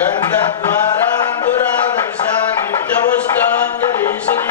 गंधद्वारा दुरादर्शा नित्यवष्टांगरीषणी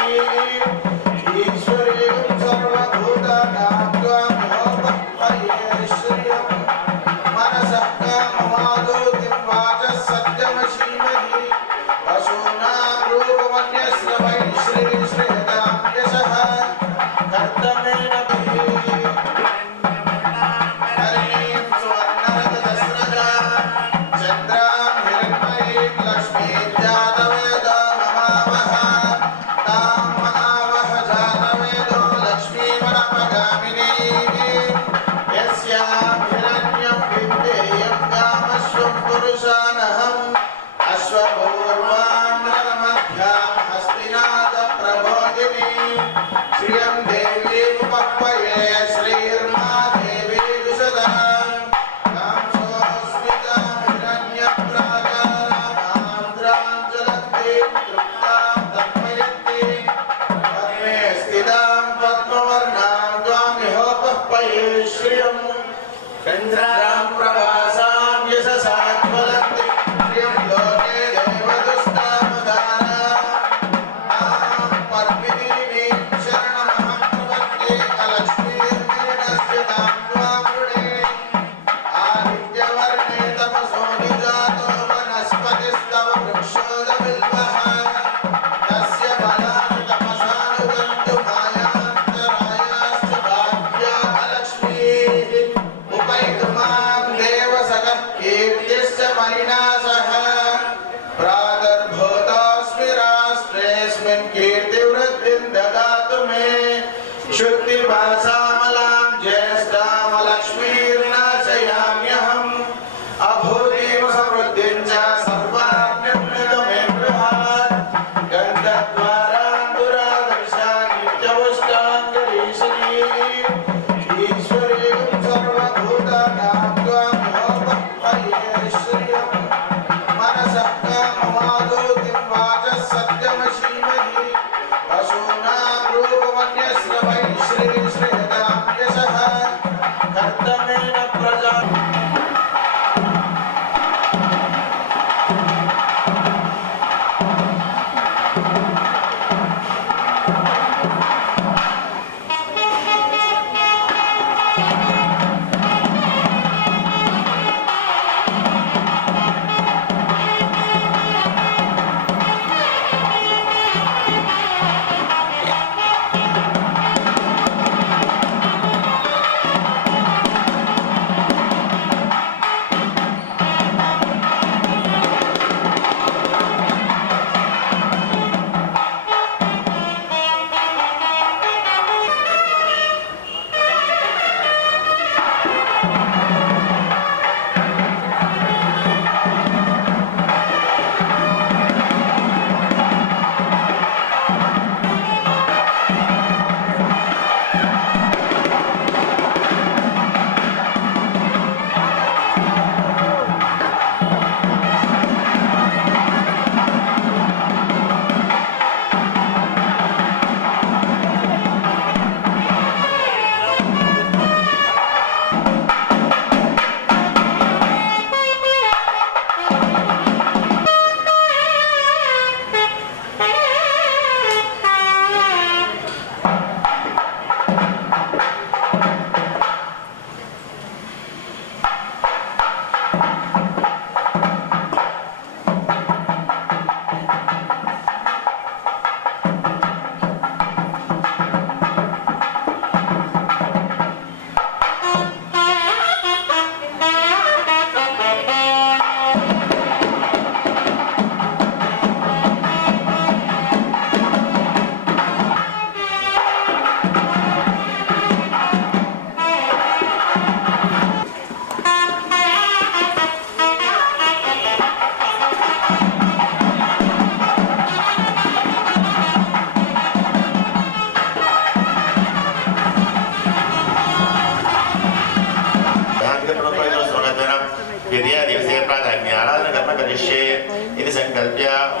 कीर्तिवृद्धिं ददातु मे शुक्तिभासामलां ज्येष्ठामलक्ष्मीर्नाशयाम्यहम् अभूतिं समृद्धिं च सर्वाण्यं मे गृहात् गन्धद्वारान्तुरादर्शानित्यवष्टाङ्गरीश्वरी ईश्वरीं सर्वभूतानां त्वां योगमयेश्वर्यं मनसः काममादोतिं वाचः सत्यमशीमहि पशूनां रूपमन्यस्य वै श्रीश्रीयतां यशः कर्तमेन प्रजा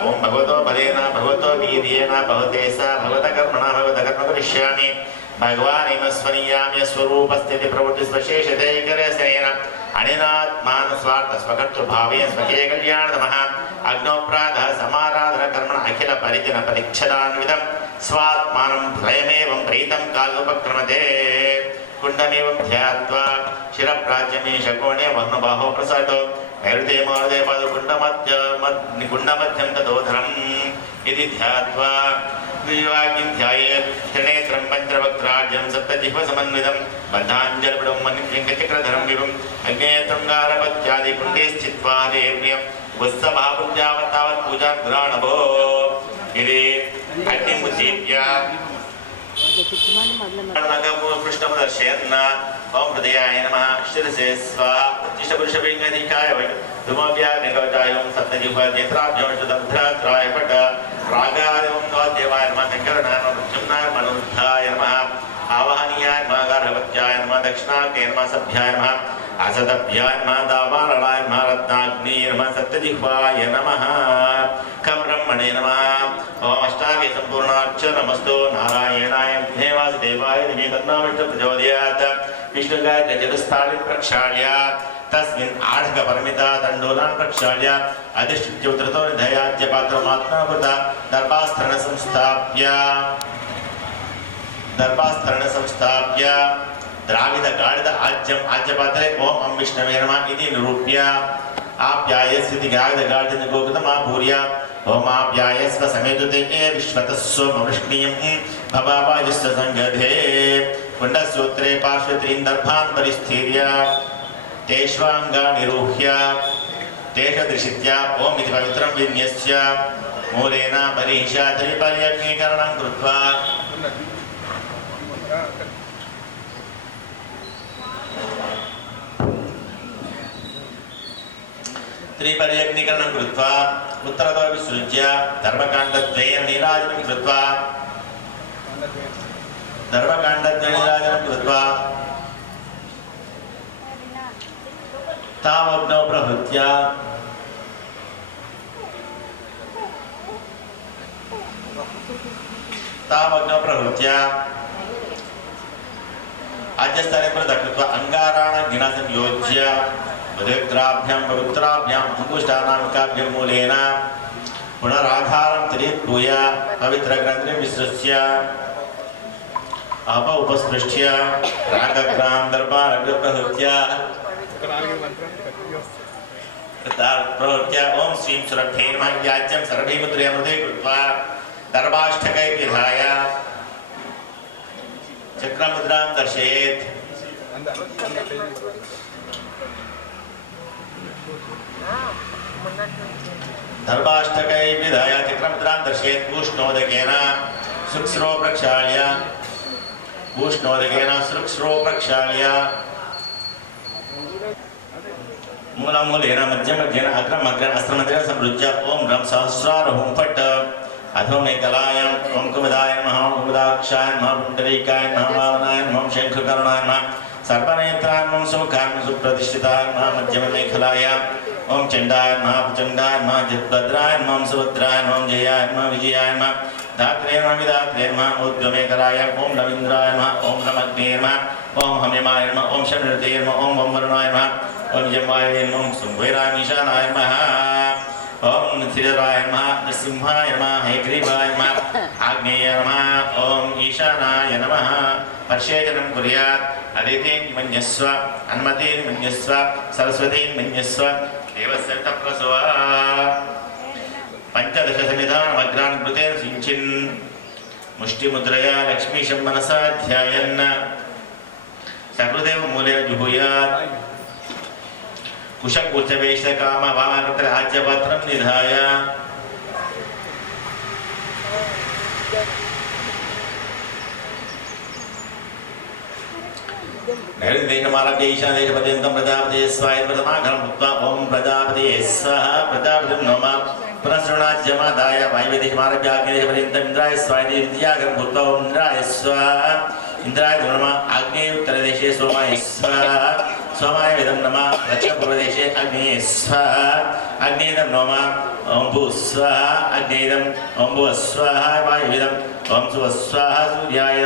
ओम भगवतो बलेन भगवतो वीर्येण भवते सा भगवत कर्मणा भगवत कर्म करिष्यामि भगवानेमस्मनीयाम्य स्वरूपस्थिति प्रवृत्ति स्वशेषते करसेन अनिनात्मान स्वार्थ स्वकर्तृभावे स्वकीय कल्याणतमः अग्नौ प्रातः समाराधन कर्मण अखिल परिजन परिच्छदान्वितं स्वात्मानं द्वयमेवं प्रीतं कालोपक्रमते कुण्डमेवं ध्यात्वा शिरप्राच्यमीशकोणे वह्नुबाहो प्रसादो नैऋते मारुते पादकुण्डमध्यं ततोधरम् इति ध्यात्वा द्विवाक्यं ध्यायेत् त्रिनेत्रं पञ्चवक्त्राढ्यं सप्तजिह्वसमन्वितं बद्धाञ्जलपुटं मणिचक्रधरं विभुम् अग्नेयतुङ्गारपत्यादिकुण्डे स्थित्वा देव्यम् उत्सभापुञ्जावतावत् पूजां गृहाणभो इति अग्निम् उद्दीप्य पृष्ठमदर्शयन् ओम हृदयाय नमः शिरसे स्वाहा उच्चिष्टपुरुषपिङ्गनिकाय वै धूमव्याघ्निकवचायं सप्तजिह्वनेत्राभ्यों शुद्धभद्रात्राय पट रागादेवं नवदेवाय नमः शङ्करनारायण प्रद्युम्नाय मनुरुद्धाय नमः आवाहनीयाय नमः गार्हपत्याय नमः दक्षिणाग्नेय नमः सभ्याय नमः असदभ्याय नमः दावानलाय नमः रत्नाग्नेय नमः सप्तजिह्वाय नमः खं ब्रह्मणे नमः ओम अष्टांगे संपूर्णार्च नमस्तो नारायणाय विघ्नेवासुदेवाय दिवे तन्नामृष्ट प्रचोदयात् विष्णुगाय चतुस्थालिं प्रक्षाल्य तस्मिन् आढ्यपरमिता तण्डूलान् प्रक्षाल्य अधिष्ठित्य उद्धृतो निधयाच्य पात्रमात्मावृता दर्भास्थरण संस्थाप्य द्राविड गाढिद आज्यम आज्यपात्रे ओम अं विष्णवे नमः इति निरूप्य आप्यायस्विति गाढिद गाढिद गोगतम आभूर्य ओम आप्यायस्व समेतुते विश्वतस्व मवृष्णीयं भवावायस्य संगधे कुण्डसूत्रे पार्श्वत्रीन् दर्भान् परिस्थीर्य तेष्वाङ्गान् निरूह्य तेषदृशित्या ओम इति पवित्रं विन्यस्य मूलेन परीक्षा त्रिपर्यग्नीकरणं कृत्वा त्रिपर्यग्नीकरणं कृत्वा उत्तरतो विसृज्य धर्मकाण्डद्वयेन नीराजनं कृत्वा तावग्नौ प्रभृत्य आद्यस्थाने प्रदकृत्वा अंगाराणगिणसं योज्य उदग्राभ्यां पवित्राभ्यां अंगुष्ठानामिकाभ्यां मूलेन पुनराधारं त्रिभूय पवित्रग्रन्थिं विसृज्य आप उपस्पृष्ट्य रागग्रां दर्बारप्रहृत्य ओम श्रीं सुरभ्ये नमः याज्यं सर्वभीमुद्रयमृते कृत्वा दर्भाष्टकै विधाय चक्रमुद्रां दर्शयेत् दर्भाष्टकै विधाय चक्रमुद्रां दर्शयेत् पूष्णोदकेन सुक्स्रो प्रक्षाल्य मूलेन मध्यम अग्रम अस्त्रमन्त्रेण संरुज्य ओम रं सहस्रारहुं फट् अधो मेकलायां ओम कुमुदाय नमः कुमुदाक्षाय नमः पुण्डरीकाय नमः वामनाय नमः शंखकर्णाय नमः सर्वनेत्राय नमः सुमुखाय नमः सुप्रतिष्ठिताय नमः मध्यममेखलायां ओम चंडाय नमः प्रचंडाय नमः जगद्भद्राय नमः सुभद्राय नमः जयाय नमः विजयाय नमः धात्रे नमः विधात्रे नमः उद्गमेकराय ओम रवीन्द्राय नमः ओम नमग्ने नमः ओम हम्यमाय नमः ओम शनिर्ते नमः ओम वरुणाय नमः ओम यमाय नमः सुंभैराय ईशानाय नमः ओम नृसिंहाय नमः नृसिंहाय नमः हैग्रीवाय नमः आग्नेय नमः ओम ईशानाय नमः पर्षेचनं कुर्यात् अदितिं मन्यस्व अन्मतिं मन्यस्व सरस्वतीं मन्यस्व देवस्य तप्रसव पंचदश समिधानमग्रान् कृतेन सिञ्चिन् मुष्टिमुद्रया लक्ष्मीशं मनसा ध्यायन् सकृदेव मूलेन जुहुयात् कुशकूचवेशकामवामकृतराज्यपत्रं निधाय नैऋत्येनमारभ्य ईशानदेशपर्यन्तं प्रजापतये स्वाय प्रथमाघरं भुक्त्वा ॐ प्रजापतये स्वाहा प्रजापतिं नमः पुनः वायुदेशमारभ्य आग्नेयदेशपर्यन्तम् इन्द्राय स्वाय द्वितीयाघरं भुक्त्वा ॐ इन्द्राय स्वाहा इंद्राय नमः आग्नेय उत्तरदेशे सोमाय स्वाहा सोमाय विदं नमः दक्षिणपूर्वदेशे अग्नेय स्वाहा अग्नेयं नमः ओम भू स्वाहा अग्नेयं ओम भुव स्वाहा वायुविदं ओम सुव स्वाहा सूर्याय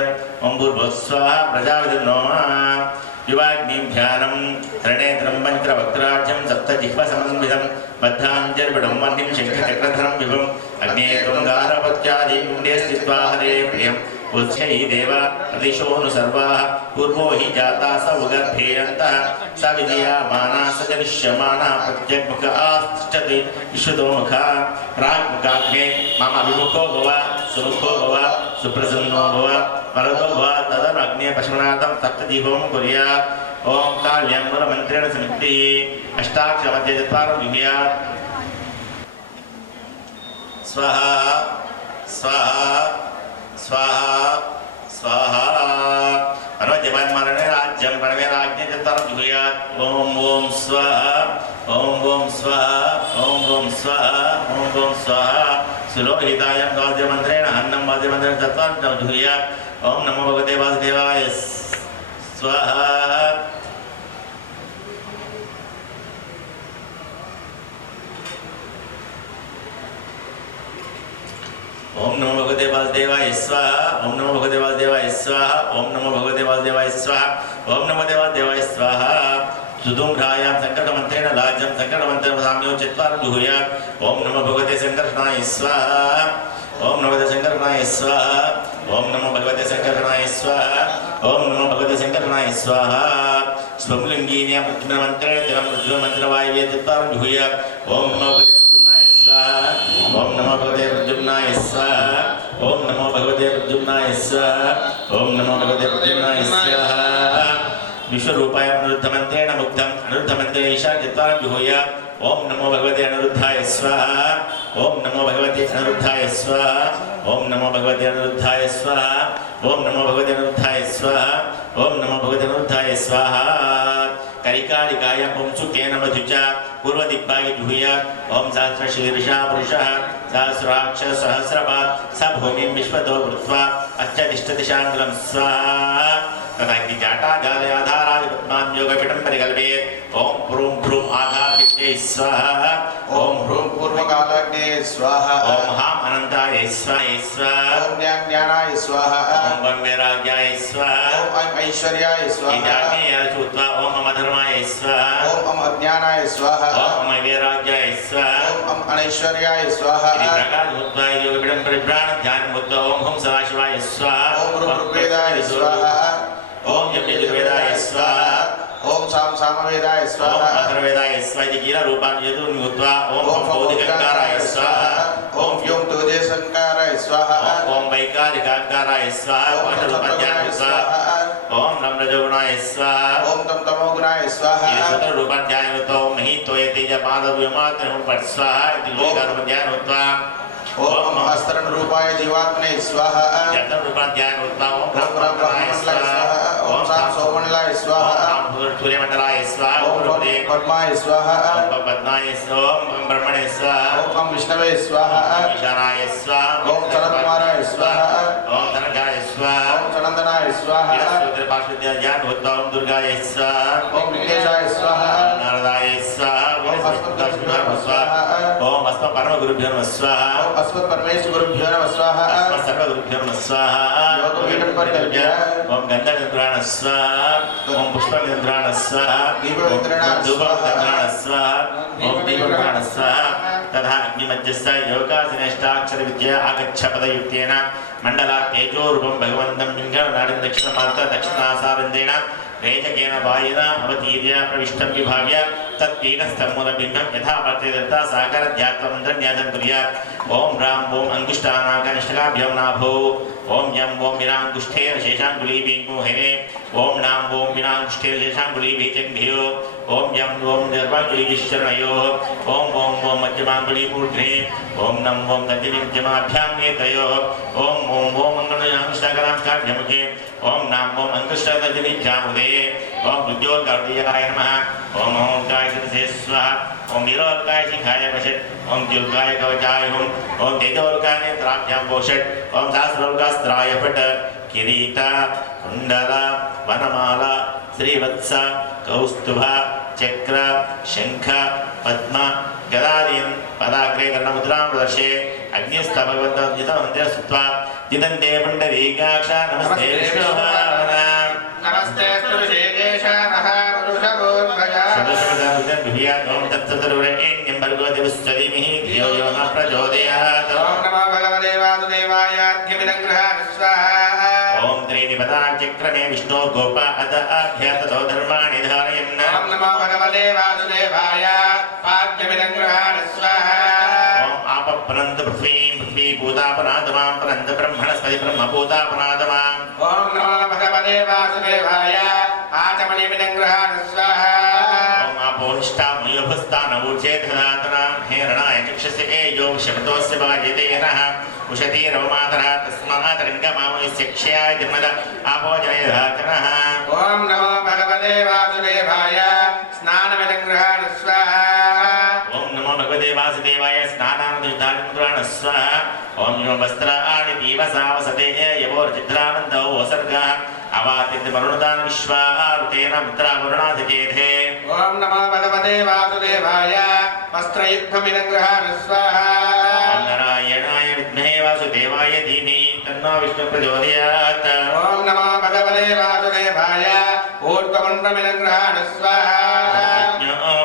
ओम भूर्भुवः स्वाहा प्रजापतिं नमः युवाग्निं ध्यानं त्रिनेत्रं मन्त्रवक्त्राढ्यं सप्तजिह्वसमन्वितं बद्धाञ्जर्विडं वह्निं शङ्खचक्रधरं विभुम् अग्नेयं गारपत्यादि कुण्डे स्थित्वा हरे प्रियम् उच्चै देव प्रतिशोनु सर्वाः पूर्वो हि जाता स उगर्भेरन्तः स विजयामाना स जनिष्यमाना प्रत्यग्मुख आस्तिष्ठति विश्रुतोमुखा प्राग्मुखाग्ने मम विमुखो भव सुमुखो भव सुप्रसन्नो भव वरदो भव तदनग्ने पशुनाथं तप्तदीपं कुर्यात् ओम काल्यं मूलमन्त्रेण समितिः अष्टाक्षरमध्ये चत्वारं जुहुयात् स्वाहा स्वाहा स्वाहा स्वाहा अनवद्यमानमरणे राज्यं प्रणवे राज्ञे चत्वारं जुहुयात् ओम ओम स्वाहा ओम ओम स्वाहा ओम ओम स्वाहा ओम ओम स्वाहा सुलोहितायं वाद्यमन्त्रेण अन्नं वाद्यमन्त्रेण चत्वारं जुहुयात् ओम नमो भगवते वासुदेवाय स्वाहा ओम नमो भगवते वासुदेवाय स्वाहा ओम नमो भगवते वासुदेवाय स्वाहा ओम नमो भगवते वासुदेवाय स्वाहा ओम नमो देवाय स्वाहा सुधूम्रायां संकटमन्त्रेण लाज्यं संकटमन्त्रेण साम्यो चत्वारं जुहुयात् ओम नमो भगवते संकर्षणाय स्वाहा ओम नमो भगवते संकर्षणाय स्वाहा ओम नमो भगवते संकर्षणाय स्वाहा ओम नमो भगवते संकर्षणाय स्वाहा स्वलिंगीन्या मन्त्रेण जलं रुद्रमन्त्रवायवे चत्वारं जुहुयात् ओम नमो ओम नमो भगवते प्रद्युम्नाय स्वाहा ओम नमो भगवते प्रद्युम्नाय स्वाहा ओम नमो भगवते प्रद्युम्नाय स्वाहा विश्वरूपाय अनिरुद्धमन्त्रेण मुग्धम् अनिरुद्धमन्त्रेण ईशान्यत्वारं विहूय ओम नमो भगवते अनिरुद्धाय स्वाहा ओम नमो भगवते अनिरुद्धाय स्वाहा ओम नमो भगवते अनिरुद्धाय स्वाहा ओम नमो भगवते अनिरुद्धाय स्वाहा ओम नमो भगवते अनिरुद्धाय स्वाहा करिकालिकायां ओम सुखेन मधुचा पूर्वदिक्पाय जुहुय ओम सहस्रशीर्षा पुरुषः सहस्राक्ष सहस्रपात् स भूमिं विश्वतो कृत्वा अच्चतिष्ठति शाङ्गलं स्वाहा तथा जाटाजाले आधारादि पद्मान्योगपीठं परिकल्पयेत् ओम भ्रूं भ्रूं आधारविद्ये स्वाहा ओम भ्रूं पूर्वकालाग्ने स्वाहा ओम हां अनन्ताय स्वाहा ओम ज्ञानाय स्वाहा ओम वैराग्याय स्वाहा ओम ऐश्वर्याय स्वाहा इदानीय श्रुत्वा ओम मम धर्माय स्वाहा ओम अज्ञानाय स्वाहा ओम वैराग्याय स्वाहा ओम अनैश्वर्याय स्वाहा इति प्रकार भूत्वा योगपीठं परिभ्राण ध्यान मुद्दा ओम हम सदाशिवाय स्वाहा ओम ऋग्वेदाय स्वाहा ओम यजुर्वेदाय स्वाहा ओम सामवेदाय स्वाहा ओम अथर्ववेदाय स्वाहा इति कीला रूपाणि यदुन्मुत्वा ओम बौद्धिककाराय स्वाहा ओम व्योम तुजेशंकाराय स्वाहा ओम वैकारिकाकाराय स्वाहा ओम अष्टरूपाध्याय स्वाहा ओम रजोगुणाय स्वाहा ओम तमोगुणाय स्वाहा इति सतरूपाध्याय ओम हि तोय तेज पादव्योमात्र ओम पट स्वाहा इति लोकारूपाध्याय उत्वा ओम अस्तरण रूपाय जीवात्मने स्वाहा जतन रूपाध्याय उत्वा ओम ब्रह्ममंडलाय स्वाहा ओम सोमंडलाय स्वाहा ओम सूर्यमंडलाय स्वाहा ओम पद्माय स्वाहा ओम पद्माय स्वाहा ओम ब्रह्मणे स्वाहा ओम विष्णवे स्वाहा ईशानाय स्वाहा ओम चरकुमाराय स्वाहा ओम धनंजयाय स्वाहा ओम चनंदनाय स्वाहा सूत्र पार्श्वध्याय उत्वा ओम दुर्गाय स्वाहा ओम विघ्नेशाय स्वाहा नारदाय स्वाहा ओम अस्मद्गुरुभ्यो स्वाहा ओम अस्मत् परम गुरुभ्यो स्वाहा अस्मत् परमेश्वर गुरुभ्यो नमः स्वाहा अस्मत् सर्व गुरुभ्यो नमः स्वाहा योगपीठं परिकल्प्य ओम गन्धनिद्राण स्वाहा ओम पुष्पनिद्राण स्वाहा दीपनिद्राण स्वाहा ओम दीपनिद्राण स्वाहा तथा अग्निमध्यस्थ योगासनेष्टाक्षर विद्या आगच्छ पदयुक्तेन मंडला तेजोरूपं भगवन्तं पिङ्गलनाडिं दक्षिणमार्ग दक्षिणासारन्देन रेचकेन वायुना अवतीर्य प्रविष्टं विभाव्य तत्पीठस्थमूलबिम्बं यथा वर्तेदत्ता साकारध्यात्वमन्त्रन्यासं कुर्यात् ओम राम ओम अंगुष्ठानाकानिष्ठकाभ्यं नाभो ओम यम ओम विनांगुष्ठेन शेषाङ्गुलीभिर्मोहिने ओम नाम ओम विनांगुष्ठेन शेषाङ्गुलीभिर्जङ्घ्यो ओम यम ओम निर्वाङ्गुलीभिश्चरणयोः ओम मध्यमाङ्गुलीमूर्ध्ने ओम नम ओम तद्दिनिमध्यमाभ्यां नेत्रयोः ओम अंगुष्ठाकाभ्यमुखे ओम नाम ओम अंगुष्ठाददिनिभ्यामुदे ओम रुद्रोद्गारुदीयकाय नमः ओम ओंकाय सदसे स्वाहा ओम नीलोल्काय शिखाय वषट् ओम द्युल्काय कवचाय हुम् ओम तेजोल्काय नेत्राभ्यां पोषट् ओम सहस्रोल्कास्त्राय फट् किरीट कुण्डल वनमाला श्रीवत्स कौस्तुभ चक्र शंख पद्म गदादीन् पदाग्रे कर्णमुद्रां प्रदर्शे अग्निस्तभगवद्गीतामन्त्रेण स्तुत्वा जिदन्ते पुण्डरीकाक्ष नमस्ते विष्णुवाहन नमस्ते ऋषिकेश महापुरुषभूर्भज ओम तत्सवितुर्वरेण्यं भर्गो देवस्य धीमहि धियो यो नः प्रचोदयात् ओम नमो भगवते वासुदेवाय अर्घ्यमिदङ्गृहाण स्वाहा ओम त्रीणि पदाचक्रमे विष्णो गोप अत आभ्यततो धर्माणि धारयन् ओम नमो भगवते वासुदेवाय पाद्यमिदङ्गृहाण स्वाहा ओम आपपनन्त पृथ्वी भूतापनादमां पनन्त ब्रह्मणस्पति ब्रह्मभूतापनादमां ओम नमो भगवते वासुदेवाय आचमनिमिदङ्गृहाण स्वाहा ओम आपोष्टामयोभस्तानवूर्जेधनातना हेरणाय चक्षसे एयो शब्दोस्य वायते नः उषति रवमातरः तस्मात् क्षयाय जन्मद आपोजयधातनः ओम नमो भगवते वासुदेवाय स्नानमिदङ्गृहाण स्वाहा ओम नमो भगवते वासुदेवाय स्नानानन्दयुक्तानन्दुराण स्वाहा ओम यो वस्त्राणि दीवसावसते यवोर्चिद्रानन्दौ वसर्गः अवातिर्मरुणदान विश्वारुतेन मित्रावरुणाधिकेधे ओम नमो भगवते वासुदेवाय वस्त्रयुद्धमिदङ्गृहाण स्वाहा ओम नारायणाय विद्महे वासुदेवाय धीमहि तन्नो विष्णुः प्रचोदयात् ओम नमो भगवते वासुदेवाय ऊर्ध्वपुण्ड्रमिदङ्गृहाण स्वाहा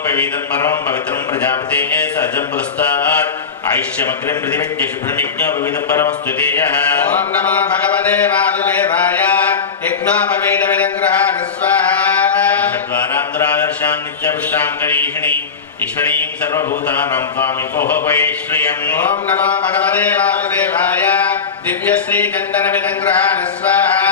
पवित्रं परमं पवित्रं प्रजापतेः सहजं पुरस्तात् आयुष्यमग्रं प्रतिपद्य शुभ्रमिज्ञो पवित्रं परमस्तुतेयः ओम नमो भगवते वासुदेवाय यज्ञोपवीतमिदङ्गृहाण स्वाहा द्वारान्दरादर्शां नित्यपुष्टां गरीषिणीं ईश्वरीं सर्वभूतानां स्वामिकोपयेश्रियम् ओम नमो भगवते वासुदेवाय दिव्यश्रीचन्दनमिदङ्गृहाण स्वाहा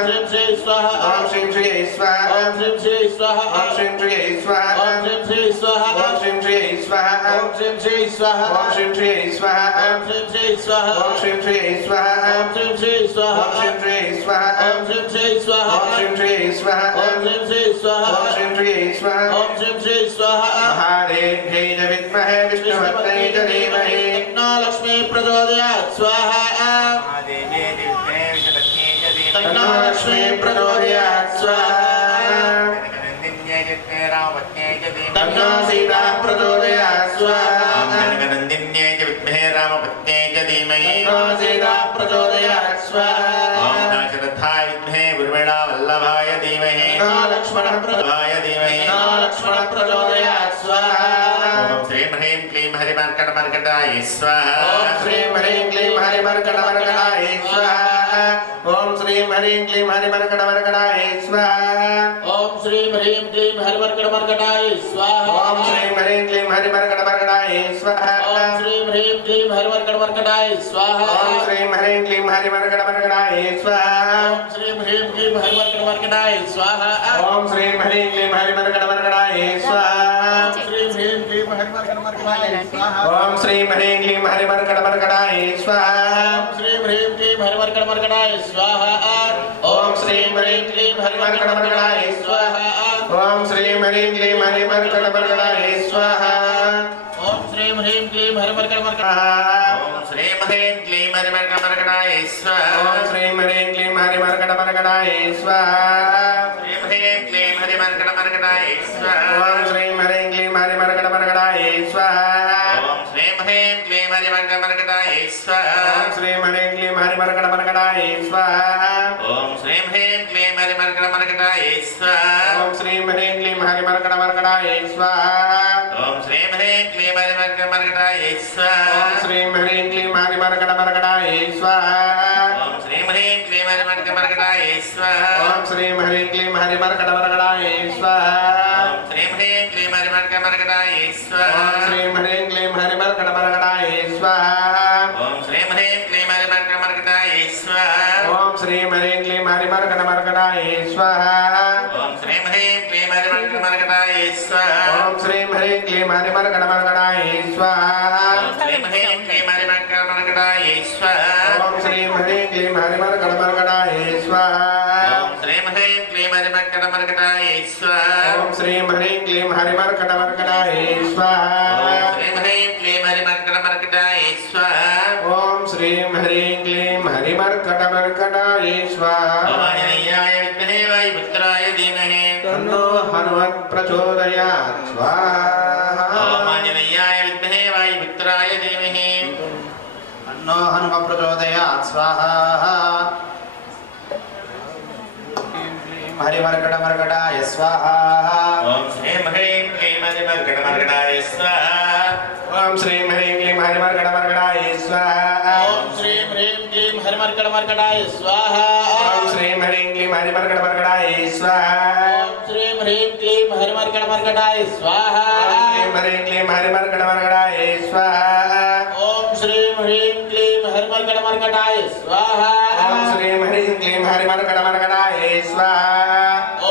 श्रीं श्री स्वाहा ओम श्रीं श्री स्वाहा ओम श्रीं श्री स्वाहा ओम श्रीं श्री स्वाहा ओम श्रीं श्री स्वाहा ओम श्रीं श्री स्वाहा ओम श्रीं श्री स्वाहा ओम श्रीं श्री स्वाहा ओम श्रीं श्री स्वाहा ओम श्रीं श्री स्वाहा ओम श्रीं श्री स्वाहा ओम श्रीं श्री स्वाहा ओम श्रीं श्री स्वाहा ओम श्रीं श्री स्वाहा ओम श्रीं श्री स्वाहा ओम श्रीं श्री स्वाहा ओम श्रीं श्री स्वाहा महादेव्यै च विद्महे विष्णुपत्न्यै च धीमहि तन्नो लक्ष्मी प्रचोदयात् स्वाहा तन्नो लक्ष्मी प्रचोदयात् स्वाहा तन्नो सीता प्रचोदयात् स्वाहा जनकनन्दिन्यै च विद्महे रामपत्न्यै च धीमहि तन्नो सीता प्रचोदयात् स्वाहा ॐ दाशरथाय विद्महे गुरुवेणा वल्लभाय धीमहि तन्नो लक्ष्मण वल्लभाय धीमहि तन्नो लक्ष्मण प्रचोदयात् स्वाहा ॐ श्रीं ह्रीं क्लीं हरिमर्कटमर्कटाय स्वाहा ओम श्रीं ह्रीं क्लीं हरिमर्कटमर्कटाय स्वाहा ओम श्रीं ह्रीं क्लीं हरिमर्कटमर्कटाय स्वाहा ओम श्रीं ह्रीं क्लीं हरिमर्कटमर्कटाय स्वाहा ओम श्रीं ह्रीं क्लीं हरिमर्कटमर्कटाय स्वाहा ओम श्रीं ह्रीं क्लीं हरिमर्कटमर्कटाय स्वाहा ओम श्रीं ह्रीं क्लीं हरिमर्कटमर्कटाय स्वाहा ओम श्रीं ह्रीं क्लीं हरिमर्कटमर्कटाय स्वाहा ओम श्रीं ह्रीं क्लीं हरिमर्कटमर्कटाय स्वाहा ओम श्रीं ह्रीं क्लीं हरिमर्कटमर्कटाय स्वाहा ओम श्रीं ह्रीं क्लीं हरिमर्कटमर्कटाय स्वाहा ओम श्रीं ह्रीं क्लीं हरिमर्कटमर्कटाय स्वाहा ओम श्रीं ह्रीं क्लीं हरिमर्कटमर्कटाय स्वाहा ओम श्रीं ह्रीं क्लीं हरिमर्कटमर्कटाय स्वाहा ओम श्रीं ह्रीं क्लीं हरिमर्कटमर्कटाय ॐ श्रीं ह्रीं क्लीं हरिमर्कटमर्कटाय स्वाहा ओम श्रीं ह्रीं क्लीं हरिमर्कटमर्कटाय स्वाहा श्रीं ह्रीं क्लीं हरिमर्कटमर्कटाय स्वाहा ओम श्रीं ह्रीं क्लीं हरिमर्कटमर्कटाय स्वाहा ॐ श्रीं ह्रीं क्लीं हरिमर्कटमर्कटाय स्वाहा ओम श्रीं ह्रीं क्लीं हरिमर्कटमर्कटाय स्वाहा ॐ श्रीं ह्रीं क्लीं हरिमर्कटमर्कटाय स्वाहा ओम श्रीं ह्रीं क्लीं हरिमर्कटमर्कटाय स्वाहा ॐ श्रीं ह्रीं क्लीं हरिमर्कटमर्कटाय स्वाहा ओम श्रीं ह्रीं क्लीं हरिमर्कटमर्कटाय स्वाहा ॐ श्रीं ह्रीं क्लीं हरिमर्कटमर्कटाय स्वाहा ओम श्रीं ह्रीं क्लीं हरिमर्कटमर्कटाय स्वाहा ॐ श्रीं ह्रीं क्लीं हरिमर्कटमर्कटाय स्वाहा ओम श्रीं ह्रीं क्लीं हरिमर्कटमर्कटाय स्वाहा ॐ श्रीं ह्रीं क्लीं हरिमर्कटमर्कटाय स्वाहा ओम श्रीं ह्रीं क्लीं हरिमर्कटमर्कटाय स्वाहा ॐ श्रीं ह्रीं क्लीं हरिमर्कटमर्कटाय स्वाहा ओम श्रीं ह्रीं क्लीं हरिमर्कटमर्कटाय स्वाहा ॐ श्रीं ह्रीं क्लीं हरिमर्कटमर्कटाय स्वाहा ओम श्रीं ह्रीं क्लीं हरिमर्कटमर्कटाय स्वाहा ॐ श्रीं ह्रीं क्लीं हरिमर्कटमर्कटाय स्वाहा ओम श्रीं ह्रीं क्लीं हरिमर्कटमर्कटाय स्वाहा ॐ श्रीं ह्रीं क्लीं हरिमर्कटमर्कटाय स्वाहा ओम श्रीं ह्रीं क्लीं हरिमर्कटमर्कटाय स्वाहा आञ्जनेयाय विद्महे वायुपुत्राय धीमहि तन्नो हनुमत् प्रचोदयात् स्वाहा ॐ आञ्जनेयाय विद्महे वायुपुत्राय धीमहि तन्नो हनुमत् प्रचोदयात् स्वाहा हरिमर्कटमर्कटाय स्वाहा ॐ श्रीं ह्रीं क्लीं हरिमर्कटमर्कटाय स्वाहा ओम श्रीं ह्रीं क्लीं हरिमर्कटमर्कटाय स्वाहा ओम श्रीं ह्रीं क्लीं हरिमर्कटमर्कटाय स्वाहा ओम श्रीं ह्रीं क्लीं हरिमर्कटमर्कटाय स्वाहा ओम श्रीं ह्रीं क्लीं हरिमर्कटमर्कटाय स्वाहा ओम श्रीं ह्रीं क्लीं हरिमर्कटमर्कटाय स्वाहा ओम श्रीं ह्रीं क्लीं हरिमर्कटमर्कटाय स्वाहा ओम श्रीं ह्रीं क्लीं हरिमर्कटमर्कटाय स्वाहा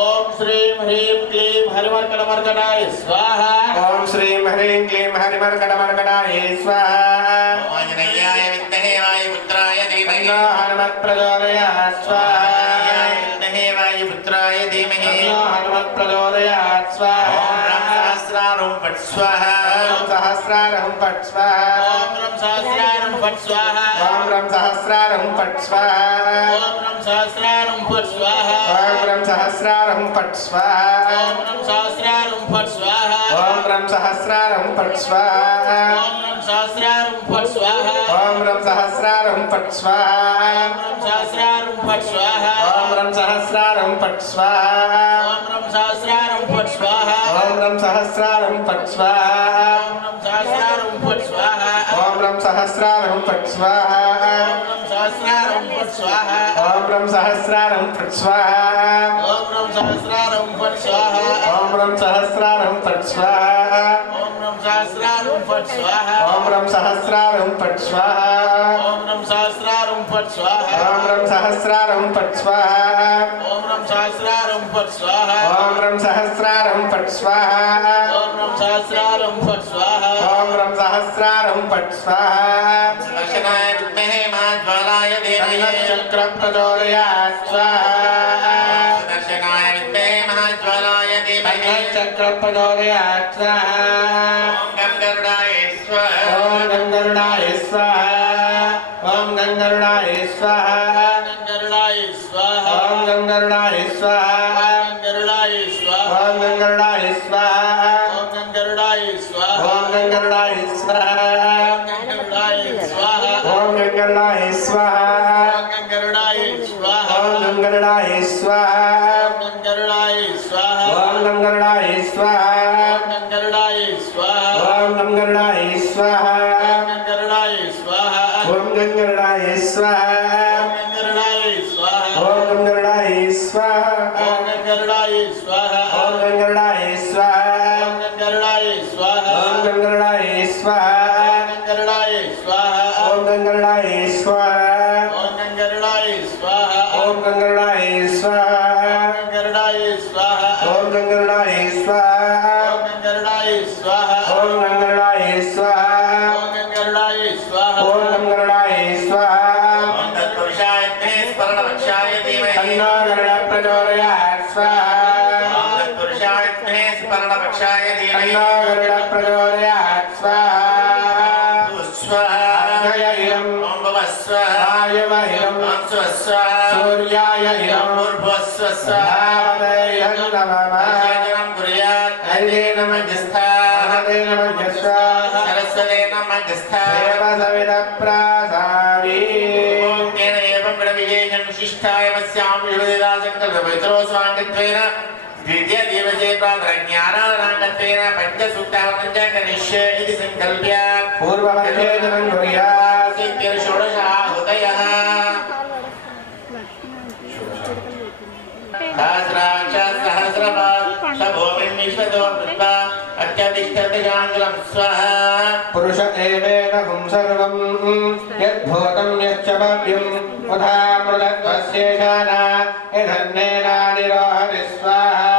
ओम श्रीं ह्रीं क्लीं हरिमर्कटमर्कटाय स्वाहा ओम श्रीं ह्रीं क्लीं हरिमर्कटमर्कटाय स्वाहा आञ्जनेयाय विद्महे वायुपुत्राय धीमहि तन्नो हनुमत् प्रचोदयात् स्वाहा आञ्जनेयाय विद्महे वायुपुत्राय धीमहि तन्नो हनुमत् प्रचोदयात् ॐ स्वाहा सहस्रारं फट् स्वाहा ओम सहस्रारं फट् स्वाहा ओम रं सहस्रारं फट् स्वाहा ओम रं सहस्रारं फट् स्वाहा ओम रं सहस्रारं फट् स्वाहा ओम रं सहस्रारं फट् स्वाहा ओम रं सहस्रारं फट् स्वाहा ओम रं सहस्रारं फट् स्वाहा ओम रं सहस्रारं फट् स्वाहा ओम रं सहस्रारं फट् स्वाहा ओम रं सहस्रारं फट् स्वाहा ओम रं सहस्रारं फट् स्वाहा ओम रं सहस्रारं फट् स्वाहा ओम रं सहस्रारं फट् स्वाहा ओम रं सहस्रारं फट् स्वाहा ओम रं सहस्रारं फट् स्वाहा ओम ब्रह्म सहस्रारं फट् स्वाहा ओम ब्रह्म सहस्रारं फट् स्वाहा ओम ब्रह्म सहस्रारं फट् स्वाहा ओम ब्रह्म सहस्रारं फट् स्वाहा ओम ब्रह्म सहस्रारं फट् स्वाहा ओम ब्रह्म सहस्रारं फट् स्वाहा ओम ब्रह्म सहस्रारं फट् स्वाहा ओम ब्रह्म सहस्रारं फट् स्वाहा ओम ब्रह्म सहस्रारं फट् स्वाहा ओम ब्रह्म सहस्रारं फट् स्वाहा ओम ब्रह्म सहस्रारं फट् स्वाहा सुदर्शनाय विद्महे महाज्वालाय धीमहि चक्र प्रचोदयात् स्वाहा सुदर्शनाय विद्महे महाज्वालाय धीमहि चक्र प्रचोदयात् स्वाहा ओम गंगरुडाय स्वाहा ओम गंगरुडाय स्वाहा ओम गंगरुडाय स्वाहा गरुडाय स्वाहा ओम गंगरुडाय स्वाहा गरुडाय स्वाहा ओम गंगरुडाय स्वाहा ओम गरुडाय स्वाहा ओम गंगरुडाय स्वाहा गरुडाय स्वाहा ओम गंगरुडाय स्वाहा गरुडाय स्वाहा ओम गंगरुडाय स्वाहा गरुडाय स्वाहा ओम गंगरुडाय स्वाहा गरुडाय स्वाहा ओम गंगरुडाय स्वाहा गरुडाय स्वाहा ओम गंगरुडाय स्वाहा गरुडाय स्वाहा ओम गंगरुडाय स्वाहा गरुडाय स्वाहा ओम गंगरुडाय स्वाहा गरुडाय स्वाहा ओम गंगरुडाय स्वाहा गरुडाय स्वाहा ओम गंगरुडाय स्वाहा गरुडाय स्वाहा ओम गंगरुडाय स्वाहा गरुडाय स्वाहा ओम गंगरुडाय स्वाहा गरुडाय स्वाहा ओम गंगरुडाय स्वाहा गरुडाय स्वाहा ओम गंगरुडाय स्वाहा ओम तत्पुरुषाय विद्महे स्वर्णवक्षाय धीमहि तन्नो गरुडः प्रचोदयात् स्वाहा ओम तत्पुरुषाय विद्महे स्वर्णवक्षाय धीमहि तन्नो गरुडः प्रचोदयात् स्वाहा स्वाहा अग्नय इदम् ओम भवः स्वाहा वायव इदम् ओम स्वः स्वाहा सूर्याय ओम इदम् भूर्भुवः स्वः स्वाहा भावदयं नमः जनं कुर्यात् हरिये नमः मध्यस्थाः हरे नमः स्वाहा सरस्वते नमः मध्यस्थाः देव सवितः प्रासादि ओम तेन एवं विजयं विशिष्टाय मस्यां विवेदासंकल्पवित्रो स्वाङ्गत्वेन द्वितीय दिवसे प्रातःज्ञानानाङ्गत्वेन पञ्चसूक्तावनं च करिष्ये इति संकल्प्य पूर्ववर्षे जनं कुर्यात् षोडशाहुतयः सहस्राक्षसहस्रपात् सभूमिं विश्वतो कृत्वा अत्यतिष्ठतिशाङ्गलं स्वाहा पुरुष एवेदं सर्वं यद्भूतं यच्च भव्यं उधा मृदत्वस्येषाना यदन्नेनानिरोहति स्वाहा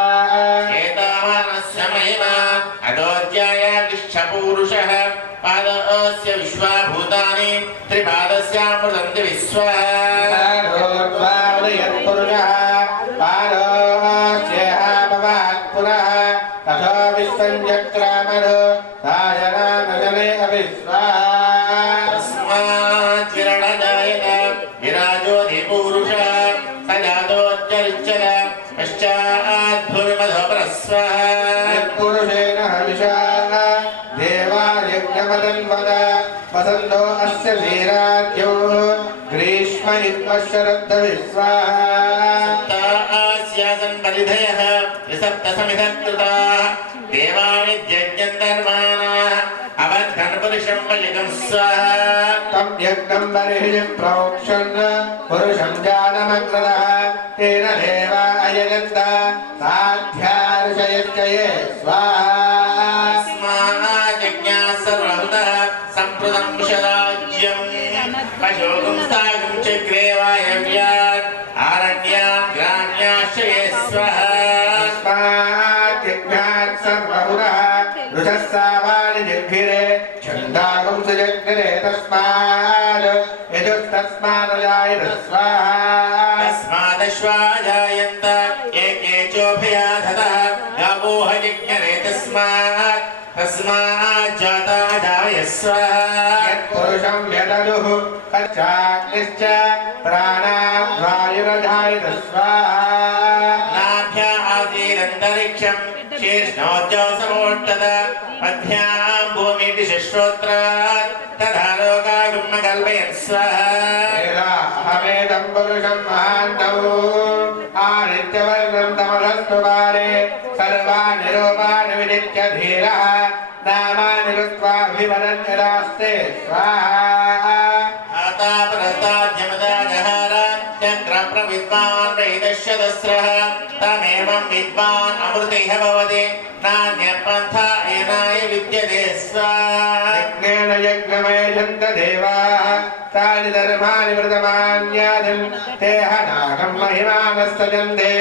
एतावानस्य महिमा अदोऽध्यायादिष्टपूरुषः पादस्य विश्वाभूतानि त्रिपादस्यामृतन्ति विश्वः यत्पुरुषः पादोऽस्येह भवात् पुनः तथो विश्वञ्चक्रामरो सायनानजने अविश्वाहा तस्मात् विरणजायत विराजोऽधिपूरुषः स जातोऽत्यरिच्यत पश्चात् भूमिमधोपरस्वः यत्पुरुषेण हविषा देवायज्ञमदन्वद वसन्तो अस्य वीराद्यो ग्रीष्म इत्वशरद्धविश्वाहा आस्यासन् परिधयः त्रिसप्तसमिधकृताः देवानित्यज्ञन्तर्माणाः अवद्धन्पुरुषं वलिकं स्वाहा तं यज्ञं बर्हिः प्रोक्षन् पुरुषं जानमग्रदः तेन देवा अयजन्त साध्यार्षयश्चये स्वाहा अस्माज्ञाः सर्वहुतः सम्पृतं विषराज्यं पशोगुं स्थागुं चक्रे वायव्यात् आरण्यात् ग्राम्याश्रये स्वाहा यज्ञात् सर्वहुरः वृषः सावानि जिह्विरे छन्दागुं सुजग्रे तस्मात् यजुस्तस्मादजायत स्वाहा तस्मादश्वाजायन्त एके चोभयाधतः गावोह जिज्ञरे तस्मात् जाताजाय स्वाहा यत्पुरुषं यदनुः तच्चाग्निश्च प्राणाद्वायुरजायत स्वाहा नाभ्या आसीदन्तरिक्षं शीर्ष्णोच्चसमोट्टत मध्यां भूमिति श्रोत्रात् तथा लोकागुम्म कल्पयन् स्वाहा अहमेदं पुरुषं महान्तौ आदित्यवर्णं तमसस्तु पारे सर्वाणि रूपाणि विदित्य धीरः नामानि कृत्वा विवदन्ति रास्ते स्वाहा आतापरस्ताद्यमदा चक्रं विद्वान् वैदश्यदस्रः तमेवं विद्वान् अमृतैः भवति नान्यपन्था येनाय विद्यते स्वाहा यज्ञेन यज्ञमयजन्त देवाः तानि धर्माणि व्रतमान्यादिं ते हनाकं महिमानस्तजन्ते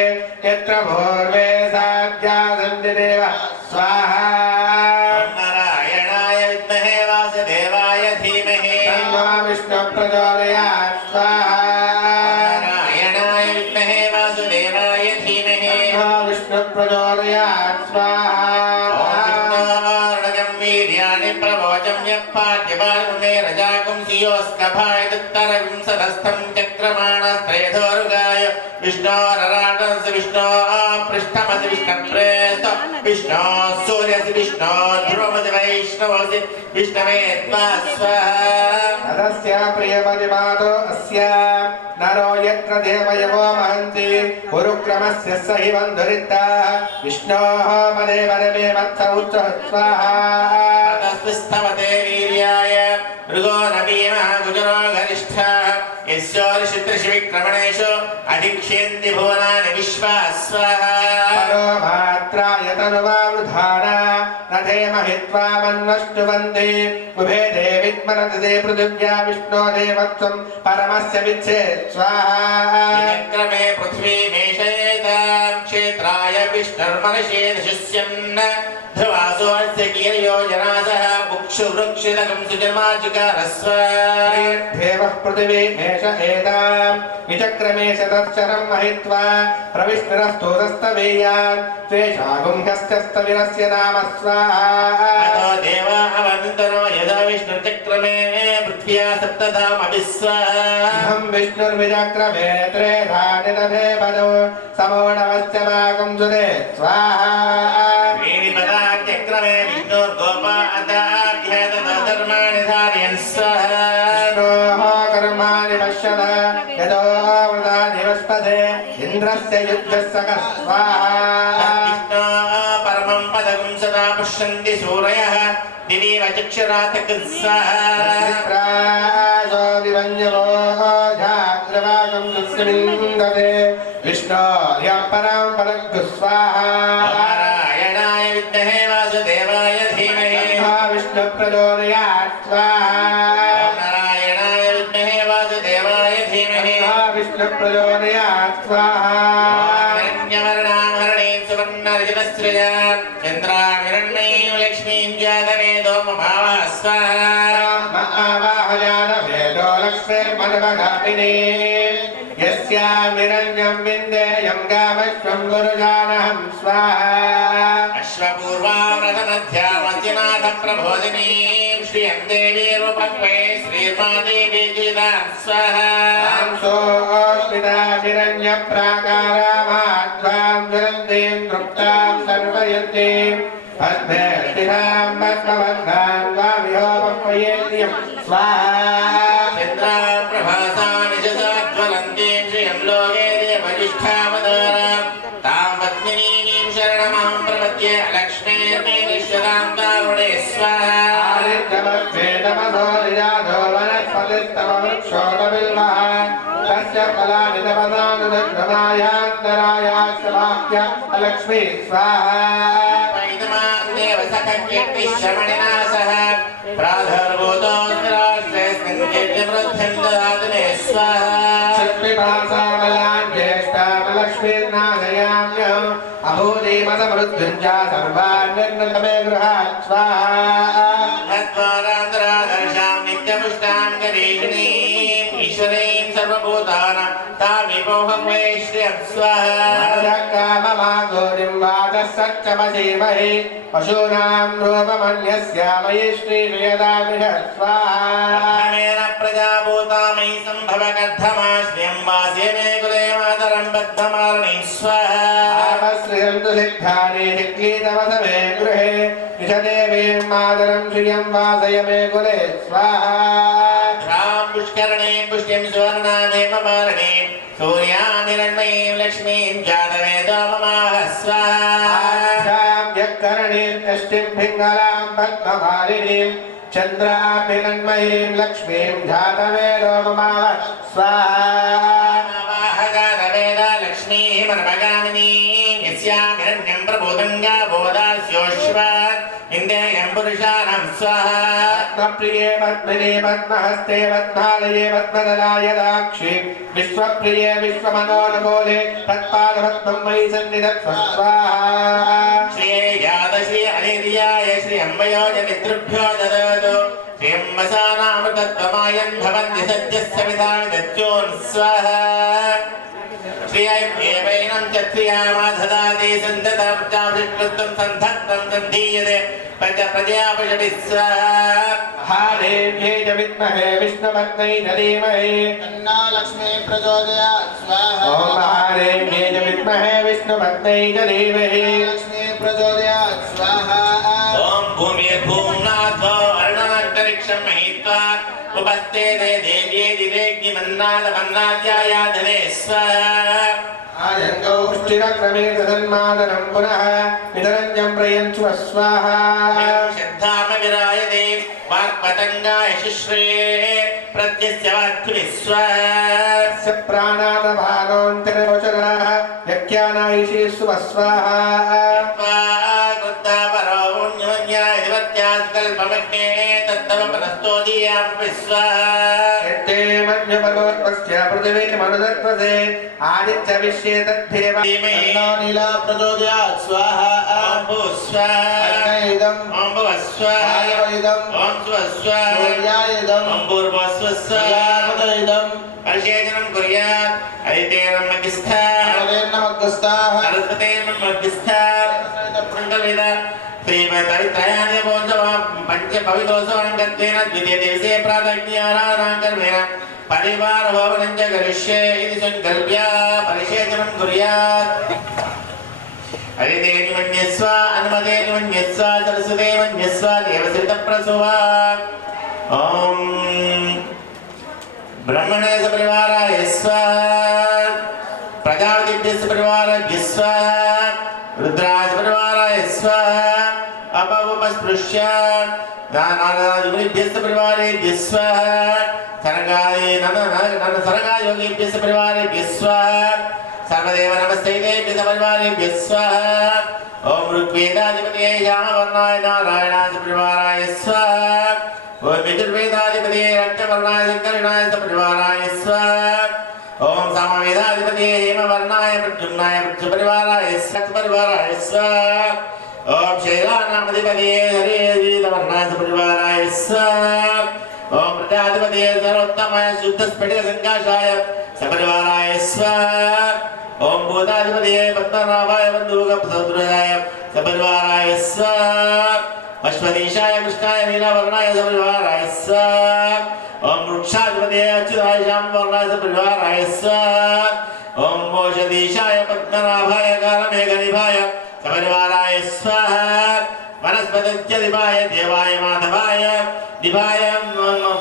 यत्र पूर्वे साध्या सन्ति देव स्वाहा नारायणाय विद्महे वासुदेवाय धीमहि तन्नो विष्णुः प्रचोदयात् स्वाहा नारायणाय विद्महे वासुदेवाय धीमहि तन्नो विष्णुः प्रचोदयात् स्वाहा वीर्याणि प्रवोचं यः पाठ्यपालने रजाकुं सियोस्कभाय दत्तरविंसदस्थं चक्रमाणस्त्रयधोरुगाय विष्णोरराटस्य विष्णो पृष्ठमसि विष्णुप्रेस्त विष्णो सूर्यसि विष्णो ध्रुवमसि वैष्णवसि विष्णवे त्वा स्वाहा तदस्य प्रियपरिमातो अस्य नरो यत्र देवयवो महन्ति गुरुक्रमस्य स हि बन्धुरित्ताः विष्णोः मदे वरमे मत्स उच्चः स्वाहा तस्मिस्तवते वीर्याय मृगो नवीमः गुजरो गरिष्ठः यस्योरिषित्रिषिविक्रमणेषु अधिक्ष्यन्ति भुवनानि विश्वा स्वाहा परो मात्राय तनुवावृधाना रथे महित्वा मन्वष्टुवन्ति उभे देवित्मरदे पृथिव्या विष्णो देवत्वं परमस्य विच्छेत् स्वाहा क्रमे पृथ्वी मेषयेतां क्षेत्राय विष्णुर्मनषेदशिष्यन् ध्रुवासोऽस्य कीर्योजनासः मुक्षुवृक्षितकं सुजमाजुकारस्व देवः पृथिवी मेष एतां विचक्रमे शतश्चरं महित्वा प्रविष्णुरस्तोदस्तवेयान् त्वेषागुंहस्तस्तविरस्य नाम स्वाहा अतो देवा अवन्तरो यदा विष्णुचक्रमे पृथ्व्या सप्तधामभिस्वाहा विष्णुर्विचक्रमे त्रेधानि दधे पदो समोणवस्य भागं सुरे स्वाहा चक्रमे विष्णुर्गोपादाभ्यधर्माणि धारयन् स्वाहा विष्णोः कर्माणि पश्यत यतो वृतानि वस्पते इन्द्रस्य युद्धस्य स्वाहा विष्णो परमं पदं सदा पश्यन्ति सूरयः दिवि वचक्षुरातक स्वाहा विवञ्जवो जाग्रवागं दुःखमिन्दते विष्णो ह्यः परं पदग्गु स्वाहा नारायणाय विद्महे वासुदेवाय धीमहि विष्णु प्रचोदयात् स्वाहा नारायणाय विद्महे वासुदेवाय धीमहि विष्णु प्रचोदयात् स्वाहा हिरण्यवर्णामहरणीं सुवर्णरजतस्रजां चन्द्रामिरण्मयीं लक्ष्मीं जातवेदो ममावः स्वाहा आवाहयान वेदो लक्ष्मीर्मन्वगामिनी यस्यामिरण्यं विन्देयं गामश्वं गुरुजानहं स्वाहा अश्वपूर्वाव्रतमध्यामध्यनाथ प्रबोधिनीं श्रियं देवी रूपक्वे श्रीर्मादेवी जिदां स्वाहा हिरण्यप्राकारामात्वां ज्वलन्तीं तृप्तां सर्वयन्तीं पद्मे स्थितां पद्मवर्गां वामिहोपक्वयेत्यं स्वाहा चन्द्राप्रभासानि च ज्वलन्तीं श्रियं लोके देवजिष्ठावतारां तां पद्मिनीं शरणमहं प्रपद्ये लक्ष्मीर्मे निश्चरां कारुणे स्वाहा तस्य फलानि लक्ष्मी स्वाहा देव सखकीर्तिश्रमणिना सह प्राधर्भूतो राष्ट्रेऽस्मिन् ददातु मे स्वाहा लक्ष्मीर्नाशयाम्यहम् अभूतिमसमृद्धुञ्च सर्वान्यन्नतमे गृहात् स्वाहा तद्वारान्तरादर्शां नित्यपुष्टां गरीषिणीम् ईश्वरीं सर्वभूतानां तामिपोहं वै श्रियं स्वाहा काममागोरिं वाचः सच्चमसीमहि पशूनां रूपमन्यस्यामयि श्रीवियदामिष स्वाहा प्रजाभूता मयि सम्भव कर्धमाश्रियं वास्य मे कुले मातरं बद्धमारणीं स्वाहा श्रियन्तु सिद्धानि निक्लीतवसमे गृहे निषदेवीं मातरं श्रियं वासय मे कुले स्वाहा पुष्करणीं पुष्टिं सुवर्णामेव मारणीं सूर्यामिरण्मयीं लक्ष्मीं जातवेदो ममाह स्वाहा यत्करणीं यष्टिं पिङ्गलां पद्ममालिनीं चन्द्राभिरण्मयीं लक्ष्मीं जातवेदो ममाह स्वाहा लक्ष्मी मनपगामिनी यस्यामिरण्यं प्रबोधंगा बोधास्योश्वा इंद्रियं पुरुषाणां स्वाहा पद्मप्रिये पद्मिने पद्महस्ते पद्मालये पद्मदलायदाक्षि विश्वप्रिये विश्वमनोरमूले तत्पादपद्मं मयि सन्निधत्स्व स्वाहा श्री यादश्री अनिर्याय श्री अम्बयो जनितृभ्यो ददतु श्री अम्बसानामृतत्वमायन् भवन्ति सद्यः सवितामिदत्योन् स्वाहा श्रियैवैनं च श्रियामाधदाति सन्ततप्ताभिष्कृतं सन्धत्तं सन्धीयते पञ्च प्रजापशभिः स्वाहा हारेभ्ये च विद्महे विष्णुपत्न्यै च धीमहि तन्नो लक्ष्मी प्रचोदयात् स्वाहा ॐ हारेभ्ये च विद्महे विष्णुपत्न्यै च धीमहि लक्ष्मी प्रचोदयात् स्वाहा ॐ भूमिर्भूम्नाथो अर्णन्तरिक्षं महित्वा उपस्थे देव्ये दिवेग्निमन्नादमन्नाद्यायाधने स्वाहा आयङ्गौ पुष्टिरक्रमे तन्मादनं पुनः नितरञ्जं प्रयन्स्व स्वाहा श्रद्धाम विरायते वाक्पतङ्गाय शिश्रे प्रत्यस्य वाक्भिः स्वाहा स प्राणादभागोऽन्तरोचनः यज्ञानायिषे सुवस्वाहा तत्तव प्रस्तोदीयां स्वाहा यत्ते मन्यपरोत्पस्य पृथिवी मनुदत्वसे आदित्यविश्ये तद्धेव तन्नो नीला प्रचोदयात् स्वाहा ॐ भूः स्वाहा अग्नयेदम् ॐ भुवः स्वाहा वायवेदम् ॐ स्वः स्वाहा सूर्यायेदम् ॐ भूर्भुवः स्वाहा प्रजापतयेदम् अर्षेचनं कुर्यात् अदितेनं मध्यस्थः अमरेण मध्यस्थाः सरस्वतेन मध्यस्थः मण्डलवेद श्रीमतवित्रयानि बोधवा पंच पवित्रोत्सवाङ्गत्वेन द्वितीय दिवसे प्रातज्ञानानाङ्कर्मेण परिवार भवनं च करिष्ये इति सङ्कल्प्य परिषेचनं कुर्यात् हरितेनि मन्यस्व अनुमतेनि मन्यस्व सरस्वते मन्यस्व देवसितप्रसुवा ॐ ब्रह्मणे सपरिवाराय स्वाहा प्रजापतिभ्यः सपरिवाराभ्यः स्वाहा रुद्राज परिवाराय स्वाहा अपवपस्पृश्य नानादिभ्यः परिवारेभ्यः स्वाहा सरगायोगीभ्यः परिवारेभ्यः स्वाहा सर्वदेव नमस्ते तेभ्यः परिवारेभ्यः स्वाहा ॐ ऋग्वेदाधिपतये श्यामवर्णाय नारायणाय परिवाराय स्वाहा ॐ यजुर्वेदाधिपतये रक्तवर्णाय शङ्करणाय परिवाराय स्वाहा ॐ सामवेदाधिपतये हेमवर्णाय प्रद्युम्नाय पृथ्वीपरिवाराय सत्परिवाराय स्वाहा ॐ शैलानामधिपतये हरिवीरवर्णाय परिवाराय स्वाहा ॐ प्रजाधिपतये सर्वोत्तमाय शुद्धस्फटिकसङ्काशाय सपरिवाराय स्वाहा ॐ भूताधिपतये पद्मनाभाय बन्धुकप्रसोदराय सपरिवाराय स्वाहा अश्वदीशाय कृष्णाय नीलावर्णाय सपरिवाराय स्वाहा ॐ वृक्षाधिपतये अच्युताय श्यामवर्णाय सपरिवाराय स्वाहा ॐ मोषधीशाय पद्मनाभाय कालमेघनिभाय सपरिवाराय स्वाहा वनस्पतित्यधिपाय देवाय माधवाय दिभाय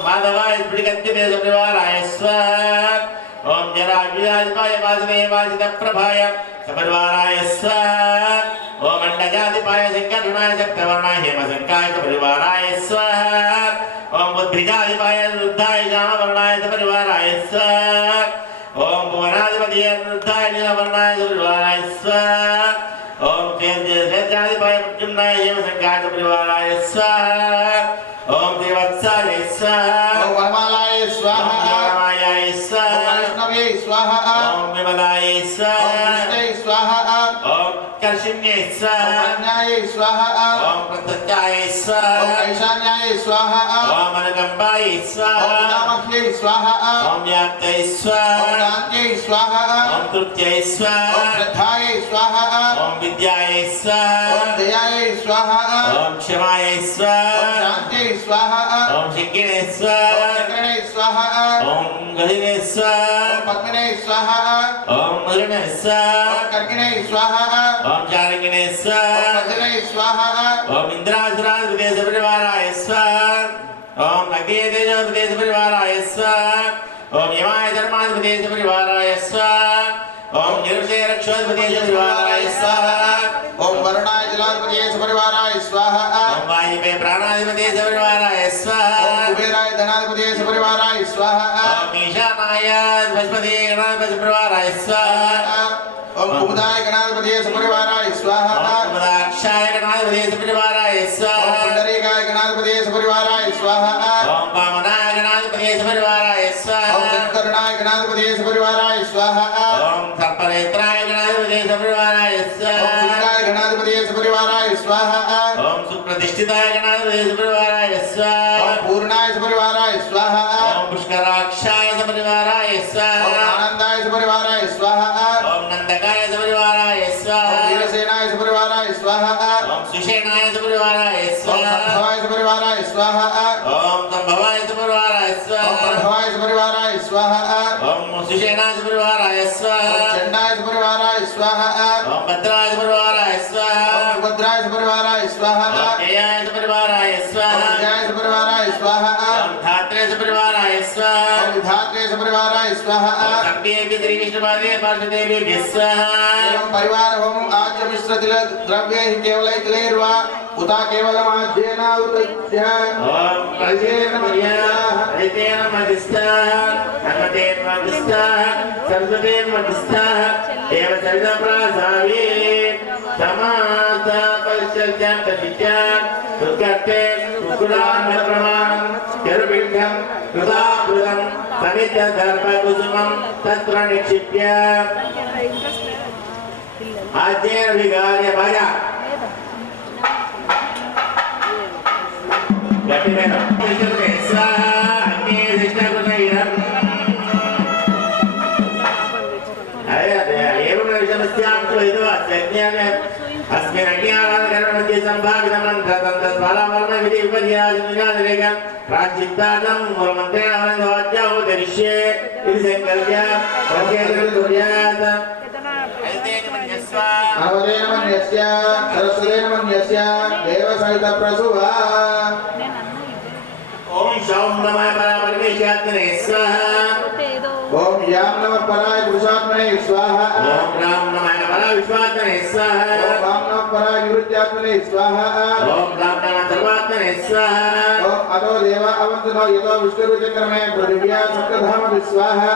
माधवाय स्फटिकत्यते सपरिवाराय स्वाहा ॐ जरायुधाधिपाय वासुदेवाय प्रभाय सपरिवाराय स्वाहा ॐ अण्डजाधिपाय शङ्करणाय शक्तवर्णाय हेमशङ्काय सपरिवाराय स्वाहा ॐ बुद्धिजाधिपाय रुद्धाय श्यामवर्णाय सपरिवाराय स्वाहा ॐ भुवनाधिपतये रुद्धाय नीलवर्णाय सपरिवाराय स्वाहा ॐ तेजाधिपाय प्रद्युम्नाय हेमशङ्काय सपरिवाराय स्वाहा ॐ देवत्साय स्वाहा ॐ वनमालाय स्वाहा रामाय ॐ स्वाहा वैष्णवे स्वाहा ॐ विमलाय ॐ स्वाहा कृष्णे स्वाहा ॐ कर्षिण्ये ॐ स्वाहा प्रज्ञाय स्वाहा ॐ प्रत्यय ॐ स्वाहा कैशान्याय स्वाहा ॐ अनुकम्पाय ॐ स्वाहा पितामह्यै स्वाहा ॐ व्याप्तये ॐ स्वाहा कान्त्यै स्वाहा ॐ तृप्त्यै ॐ स्वाहा श्रद्धाय स्वाहा ॐ विद्याय ॐ स्वाहा दयाय स्वाहा ॐ क्षमाय ॐ स्वाहा शान्त्यै स्वाहा ॐ शिखिणे ॐ स्वाहा चक्रणे स्वाहा ॐ गहिने ॐ स्वाहा पद्मिने स्वाहा ॐ मृणे स्वाहा ॐ कर्किणे स्वाहा ॐ चारिकिणे ॐ स्वाहा वज्रे स्वाहा ॐ इंद्रासुराधिपते सपरिवाराय स्वाहा ॐ अग्नितेजो सपरिवाराय स्वाहा ॐ यमाय धर्माधिपते सपरिवाराय स्वाहा ॐ निरुषे रक्षोधिपते सपरिवाराय स्वाहा ॐ वरुणाय जलाधिपतये सपरिवाराय स्वाहा ॐ वायुवे प्राणाधिपते सपरिवाराय स्वाहा ॐ कुबेराय धनाधिपतये सपरिवाराय स्वाहा ॐ ईशानाय बृहस्पति गणाधिपते सपरिवाराय स्वाहा ओम कुमुदाय गणाधिपति सपरिवाराय स्वाहा ओम कुमुदाक्षाय गणाधिपति सपरिवाराय स्वाहा ओम पुंडरीकाय गणाधिपति सपरिवाराय स्वाहा ओम वामनाय गणाधिपति सपरिवाराय स्वाहा ओम शंकरनाय गणाधिपति सपरिवाराय स्वाहा ओम सर्पनेत्राय गणाधिपति सपरिवाराय स्वाहा ओम शुक्राय गणाधिपति सपरिवाराय स्वाहा ओम सुप्रतिष्ठिताय गणाधिपति सपरिवाराय स्वाहा ओम पूर्णाय सपरिवाराय स्वाहा ओम पुष्कराक्षाय सपरिवाराय स्वाहा ओम आनंदाय सपरिवाराय स्वाहा ओम नंदकाय सपरिवाराय ओम स्वाहा वीरसेनाय सपरिवाराय स्वाहा ओम सुषेणाय सपरिवाराय ओम स्वाहा संभवाय सपरिवाराय स्वाहा ओम संभवाय सपरिवाराय ओम स्वाहा प्रभवाय सपरिवाराय स्वाहा ओम सुषेणाय सपरिवाराय स्वाहा ओम चंडाय सपरिवाराय स्वाहा ओम भद्राय सपरिवाराय स्वाहा ओम सुभद्राय सपरिवाराय स्वाहा ओम जयाय सपरिवाराय ओम स्वाहा विजयाय सपरिवाराय स्वाहा ओम धात्रे सपरिवाराय स्वाहा ओम विधात्रे सपरिवाराय स्वाहा ओम सर्वेभ्य श्री विष्णुपादे पार्षदेभ्यः स्वाहा एवं परिवार होम आज्य मिश्र तिल द्रव्ये केवल तिलैर्वा उता केवलमाज्येन उतज्य ओम प्रजेन मर्यादेन मध्यस्थः अन्मतेन मध्यस्थः सर्वतेन मध्यस्थः देव सविता प्रासावे समासा परिचर्यां तदित्यां दुर्गते कुकुलां प्रमाणं चरुपिण्डं कृताकृतं समित्य दर्भकुसुमं तत्र निक्षिप्य आज्ञेन विगार्य भजा गतिमेन स्वाहा अग्ने दृष्टकृतैरम् एवं विषमस्यां त्वयित्वा यज्ञाने अस्मिन् अज्ञानकरणमध्ये सम्भावितमन्त्रतन्त्रज्वालावर्णविधि विपर्यासनिराजरेखं प्राश्चित्तार्थं मूलमन्त्रेण अवनन्दवाच्याहो दरिष्ये इति सङ्कल्प्य प्रत्येकं अवदेन मन्यस्य सरस्वतेन मन्यस्य देवसहित प्रसुवा ओम शौं नमः परमेश्वरात्मने स्वाहा ओम याम नमः पराय पुरुषात्मने स्वाहा ओम राम नमः परविश्वात्मने स्वाहा ओम वाम नमः पराय निवृत्त्यात्मने स्वाहा ओम राम नमः सर्वात्मने स्वाहा ओम अतो देवा अवन्तनो यतो विष्णुचक्रमे पृथिव्या सप्तधाम विस्वाहा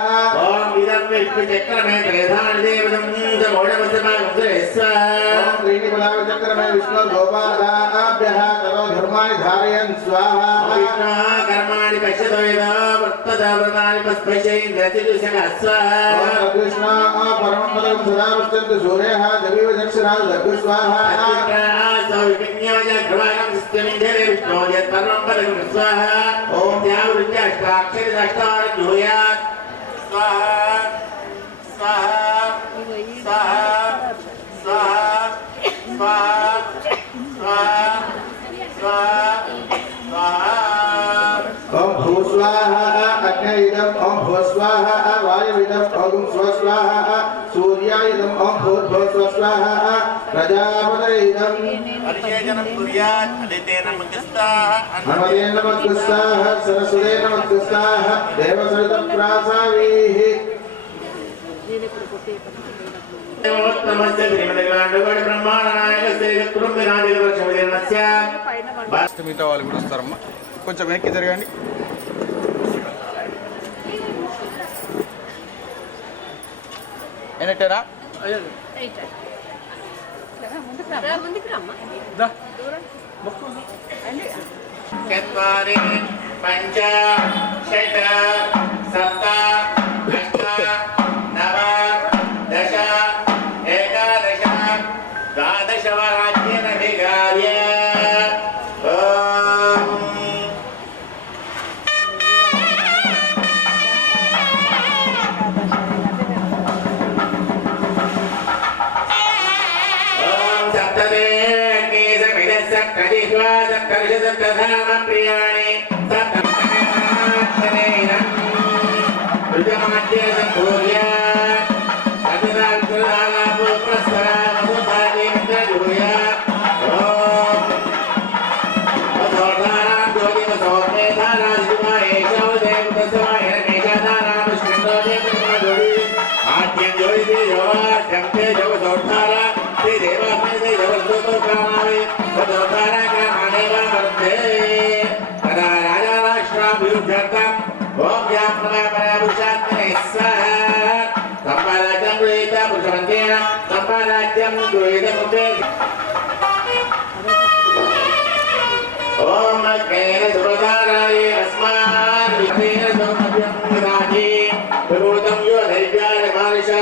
ओम इदं विष्णुचक्रमे त्रेधान देवदं समोढमसमागं स्वाहा ओम त्रीणि बलाचक्रमे विष्णु गोपादाभ्यः ततो धर्माणि धारयन् स्वाहा विष्णुः कर्माणि पश्यतो यदा वर्तदाव्रतानि पस्पशैन्द्रतिदुषः स्वाहा ओम कृष्ण परमं पदं सदा पश्यन्तु सूर्यः दविव दक्षिणात् दग्धु स्वाहा ओम स्वाहा स्वाहा स्वाहा स्वाहा स्वाहा स्वाहा स्वाहा स्वाहा ओम भूस्वाहा अग्ने इदं ओम भूस्वाहा वायुविदं ओम स्वस्वाहा सूर्यायदं ओम भूर्भुवस्वाहा प्रजापतये इदं अर्चेजनं कुर्यात् अदितेन मध्यस्थाः अन्मतेन मध्यस्थाः सरस्वतेन मध्यस्थाः देवसहितप्रासावीः नमस्ते श्रीमद्गाण्डगोड ब्रह्माण्डनायकस्य कुटुंबनादिवर्षविदर्णस्य మిగతా వాళ్ళు కూడా వస్తారమ్మా కొంచెం వెనక్కి జరగండి ఏంటరా चत्वारि पञ्च षट् सप्त अष्ट नव दश एकादश द्वादश राज्येन विगार्य प्रियाणि ओम गृहीत पुरुषमन्त्रेण सम्पादाज्यं गृहीत मुखे ओम अग्नेन सुरदाराय अस्मान् विष्णेन समभ्यं विदाहि विभूतं यो धैर्याय मानुषा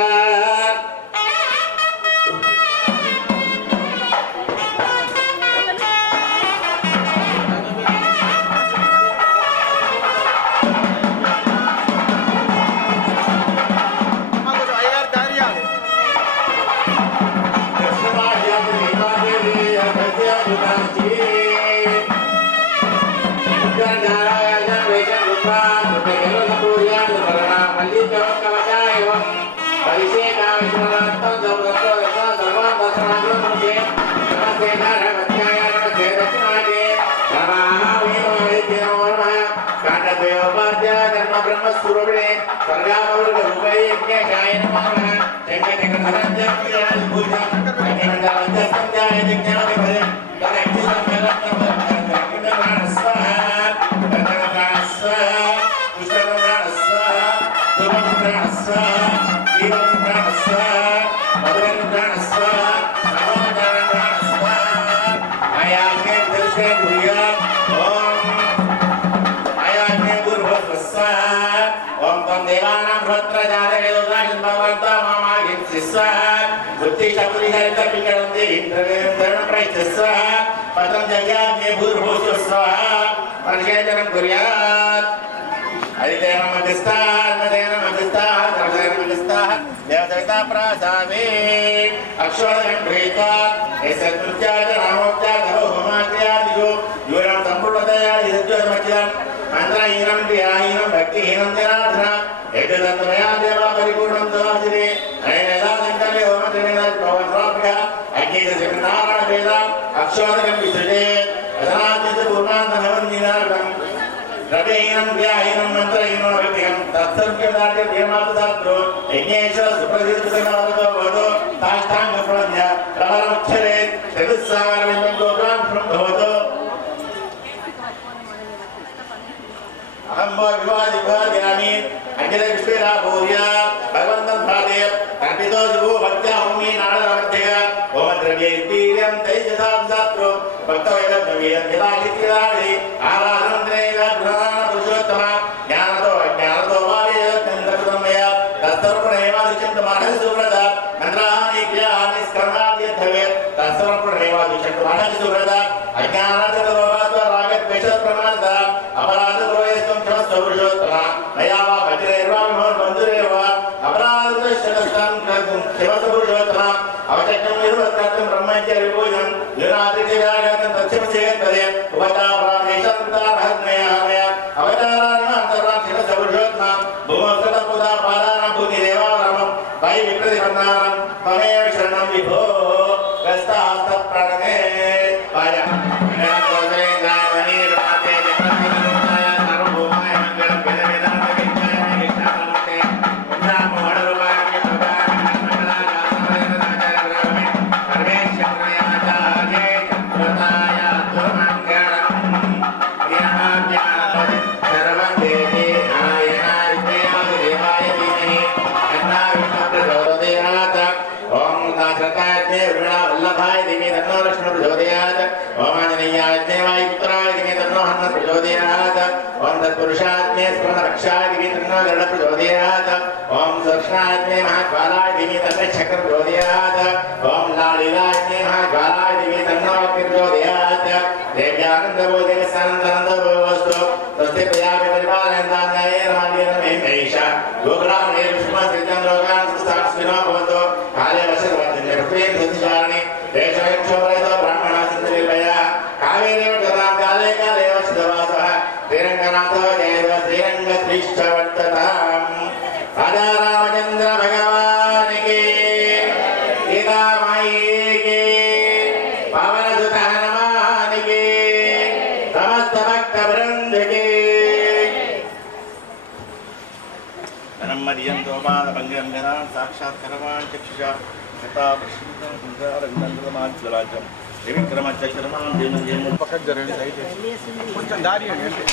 పక్కకు జరగండి దయచేసి కొంచెం దారి అంటే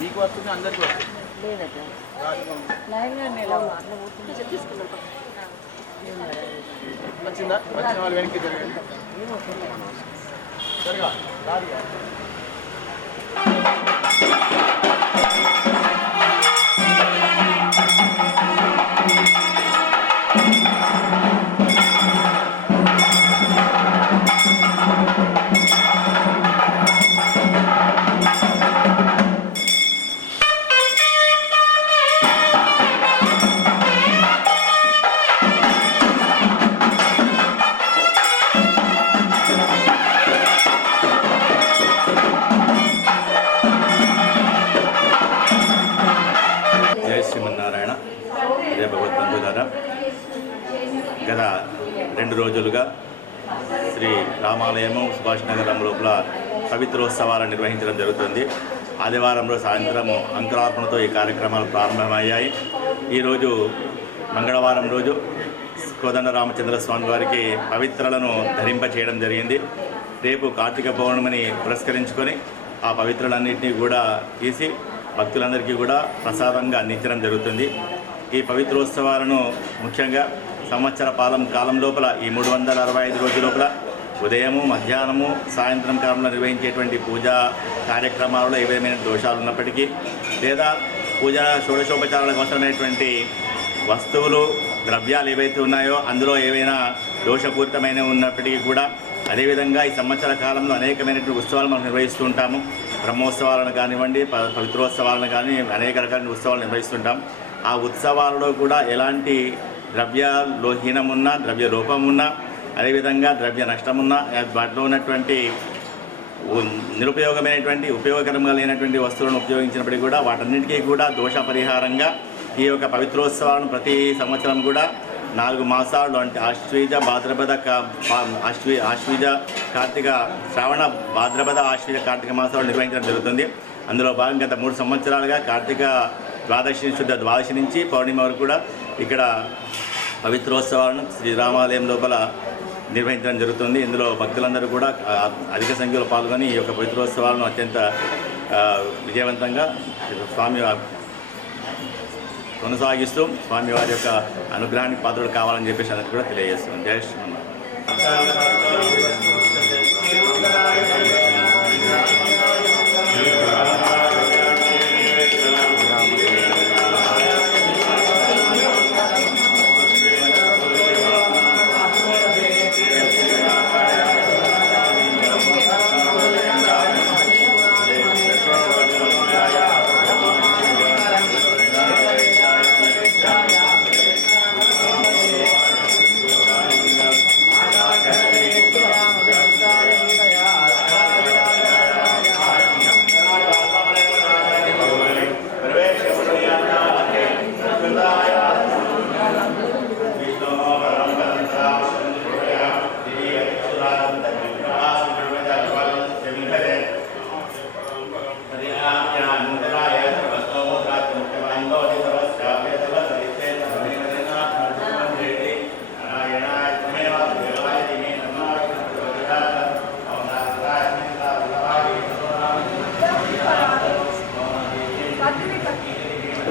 మీకు వస్తుంది అందరికీ వస్తుంది వచ్చిందా? వచ్చిన వాళ్ళు వెనక్కి జరగండి. జరగా రాడిగా శ్రీమన్నారాయణ. జయ భగవద్బంధులారా, గత 2 రోజులుగా శ్రీ రామాలయము సుభాష్ నగరం లోపల పవిత్రోత్సవాలను నిర్వహించడం జరుగుతుంది. ఆదివారంలో సాయంత్రము అంకురార్పణతో ఈ కార్యక్రమాలు ప్రారంభమయ్యాయి. ఈరోజు మంగళవారం రోజు కోదండ రామచంద్ర స్వామి వారికి పవిత్రలను ధరింపచేయడం జరిగింది. రేపు కార్తీక పౌర్ణమిని పురస్కరించుకొని ఆ పవిత్రలన్నింటినీ కూడా తీసి భక్తులందరికీ కూడా ప్రసాదంగా అందించడం జరుగుతుంది. ఈ పవిత్రోత్సవాలను ముఖ్యంగా సంవత్సర కాలం లోపల ఈ 365 రోజుల లోపల ఉదయము, మధ్యాహ్నము, సాయంత్రం కాలంలో నిర్వహించేటువంటి పూజా కార్యక్రమాలలో ఏవైనా దోషాలు ఉన్నప్పటికీ, లేదా పూజా షోడశోపచారాలకు అవసరమైనటువంటి వస్తువులు, ద్రవ్యాలు ఏవైతే ఉన్నాయో అందులో ఏవైనా దోషపూరితమైన ఉన్నప్పటికీ కూడా, అదేవిధంగా ఈ సంవత్సర కాలంలో అనేకమైనటువంటి ఉత్సవాలు మనం నిర్వహిస్తూ ఉంటాము. బ్రహ్మోత్సవాలను కానివ్వండి, పవిత్రోత్సవాలను కానీ అనేక రకాల ఉత్సవాలు నిర్వహిస్తుంటాం. ఆ ఉత్సవాలలో కూడా ఎలాంటి ద్రవ్యలోహీనమున్నా, ద్రవ్య లోపమున్నా, అదేవిధంగా ద్రవ్య నష్టమున్నా, వాటిలో ఉన్నటువంటి నిరుపయోగమైనటువంటి ఉపయోగకరంగా లేనటువంటి వస్తువులను ఉపయోగించినప్పటికీ కూడా వాటన్నిటికీ కూడా దోష పరిహారంగా ఈ యొక్క పవిత్రోత్సవాలను ప్రతి సంవత్సరం కూడా 4 మాసాలు అంటే ఆశ్వీజ, భాద్రపద, ఆశ్వీజ, కార్తీక, శ్రావణ, భాద్రపద, ఆశ్వీజ, కార్తీక మాసాలు నిర్వహించడం జరుగుతుంది. అందులో భాగంగా గత 3 సంవత్సరాలుగా కార్తీక శుద్ధ ద్వాదశి నుంచి పౌర్ణమి వరకు కూడా ఇక్కడ పవిత్రోత్సవాలను శ్రీరామాలయం లోపల నిర్వహించడం జరుగుతుంది. ఇందులో భక్తులందరూ కూడా అధిక సంఖ్యలో పాల్గొని ఈ యొక్క పవిత్రోత్సవాలను అత్యంత విజయవంతంగా స్వామి కొనసాగిస్తూ స్వామివారి యొక్క అనుగ్రహానికి పాత్రలు కావాలని చెప్పేసి అన్నట్టు కూడా తెలియజేస్తుంది. జయ శ్రీమన్నారాయణ.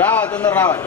రావాలి, తొందర రావాలి.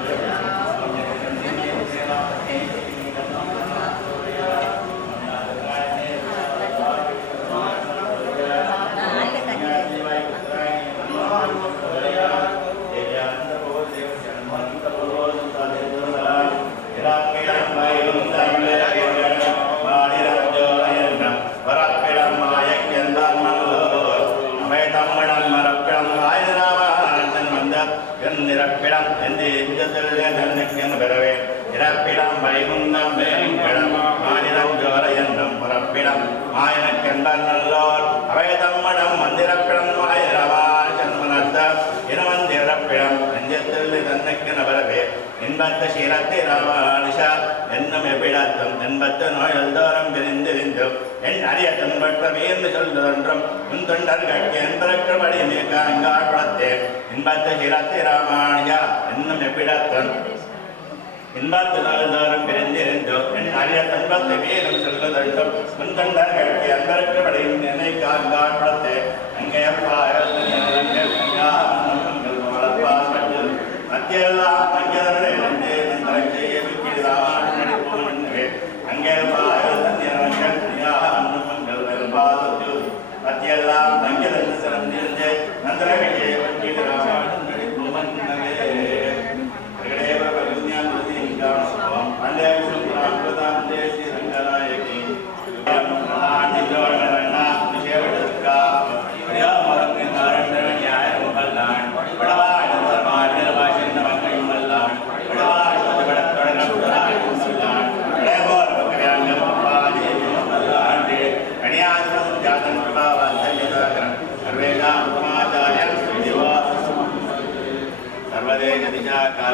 நிரப்பிடம் எந்த எஞ்சத்தில் பெறவே இறப்பிடம் வைகுந்தம் வேங்கிடம் மாநிலம் ஜோர என்னும் புறப்பிடம் மாயனக்கென்றால் நல்லோர் அவைதம்மடம் மந்திரப்பிடம் மாயிரவான் ஜன்மனர்த்த இருமந்திரப்பிடம் நெஞ்சத்தில் தன்னைக்கென பெறவே இன்பத்த சீரத்தை ராமானுஷா என்னும் எவ்விடத்தும் தென்பத்து நோயல் தோறும் பிரிந்திருந்து என் அரிய துன்பற்ற வீர்ந்து சொல்லுதொன்றும் உன் தொண்டர்களுக்கு என்பதற்குபடி நீ காண்காட்படத்தே இன்பத்த சீரத்தை ராமானுஷா என்னும் எவ்விடத்தும் இன்பத்து நோயல் தோறும் பிரிந்திருந்து என் அரிய துன்பத்தை வீரும் சொல்லுதொன்றும் உன் தொண்டர்களுக்கு என்பதற்குபடி என்னை காண்காட்படத்தே அங்கே மத்தியெல்லாம் அங்கே அங்கே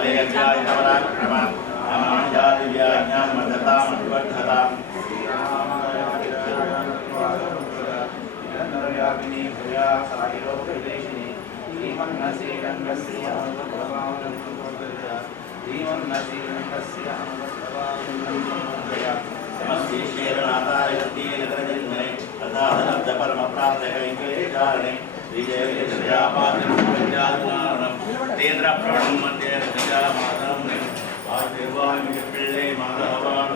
काले अज्ञायवराक्रमः अमायादिव्याज्ञां मदताम् अभिवर्धताम् नरव्यापिनी भूया साहिलोकदेशिनी श्रीमन्नसीरङ्गस्य श्रीमन्नसीरङ्गस्य समस्तीश्वरनाथाय सतीनगरजन्मने तदाधनब्धपरमप्राप्तकैङ्कर्यचारणे विजयविजयापात्रं तेन्द्रप्रणं मध्ये रजयामातरं वाग्देवाय पिळ्ळे माधवान्